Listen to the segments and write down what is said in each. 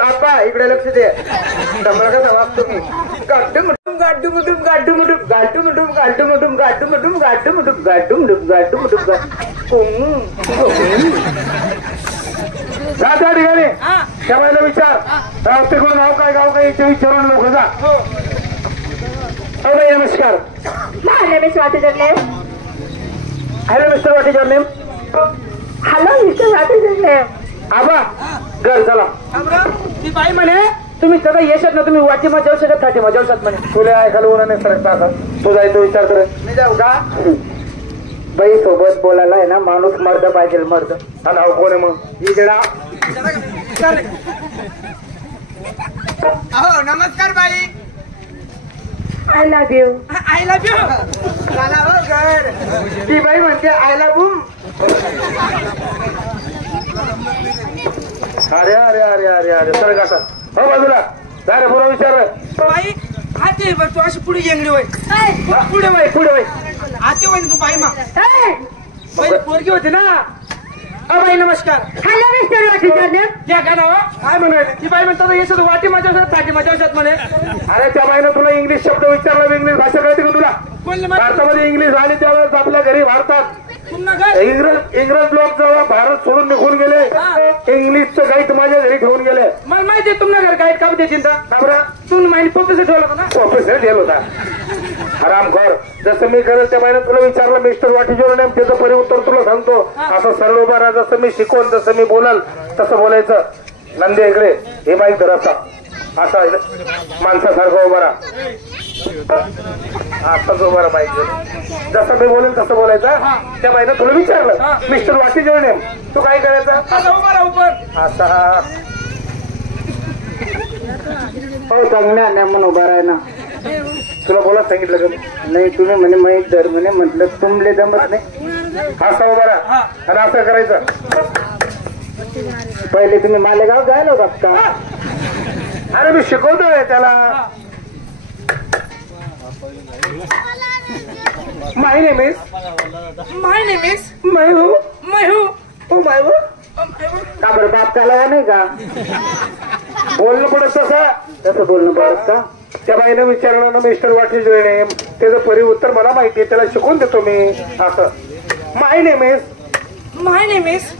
आपा इकडे लक्ष दे मला कसा वागतो मी जा त्या ठिकाणी त्या बाईला विचार रस्तेकडून नाव काय गाव काय इथे विचारून लोक जा. बाई नमस्कार. Hello mister what is your name. Hello mister what is your name. आबा घर चला. ती बाई म्हणे तुम्ही सगळं येशात ना तुम्ही वाटी मजा जाऊ शकत थाटी मजा जाऊ शकत म्हणे. तुला ऐकायला उन्हा नाही सरकता असा तो जायचो विचार करत मी जाऊ का. बाई सोबत बोलायला आहे ना माणूस मर्द पाहिजे मर्द. हा नाव कोण आहे मग इकडा. अहो नमस्कार बाई. I love you. I love you. चला हो घर. ती बाई म्हणते आय लव्ह यू. अरे अरे अरे अरे अरे सर का हो बाजूला जा रे पुरा विचार बाई आते बस तू अशी पुढे येंगडी होय. पुढे बाई पुढे बाई आते होय तू बाई मा. बाई पोरगी होती ना. बाई नमस्कार. Hello mister what is your name. त्या का नाव काय म्हणाले ती बाई म्हणतात येशात वाटी माझ्या थाटी माझ्या औषध म्हणे. अरे त्या बाईनं तुला इंग्लिश शब्द विचारला इंग्लिश भाषा कळते का तुला. भारतामध्ये इंग्लिश आणि त्यावेळेस आपल्या घरी भारतात इंग्रज लोक जेव्हा भारत सोडून निघून गेले इंग्लिशचं गाईड माझ्या घरी ठेवून गेले. मला माहिती आहे तुम्हाला घर गाईड का होते चिंता बरं तुम्ही माहिती प्रोफेसर ठेवला होता ना. प्रोफेसर ठेवला होता आरामखोर. जसं मी करेल त्या बाईनं तुला विचारलं mister what is your name त्याचं परिउत्तर तुला सांगतो. असं सरळ उभा राहा जसं मी शिकवून जसं मी बोलाल तसं बोलायचं. नंदे इकडे हे बाईक धर असा माणसासारखं उभा राहा. असंच उभा राहा बाईक जसं मी बोलेल तसं बोलायचं. त्या बाईनं तुला विचारलं mister what is your name तू काय करायचं असा हो चांगल्या म्हणून उभा राहा ना. तुला बोला सांगितलं का नाही तुम्ही म्हणे मग धर म्हणे म्हटलं तुमले जमत नाही. असा उभा राहा आणि असं करायचं. पहिले तुम्ही मालेगाव जायला होतात का. अरे मी शिकवतोय त्याला. माय नेम इज मैं हूँ ओ माय वो का बरं बाप त्याला नाही का बोलणं पडत तसं बोलणं पडत का. त्या बाईनं विचारलं ना mister what is your name त्याचं परिउत्तर मला माहिती आहे त्याला शिकवून देतो मी. असं माय नेम इज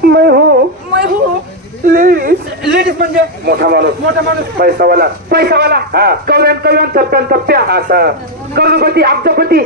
मैं हूँ लेडीज म्हणजे मोठा माणूस पैसावाला हा कल्याण थप्प्या असा करोडपती अब्जपती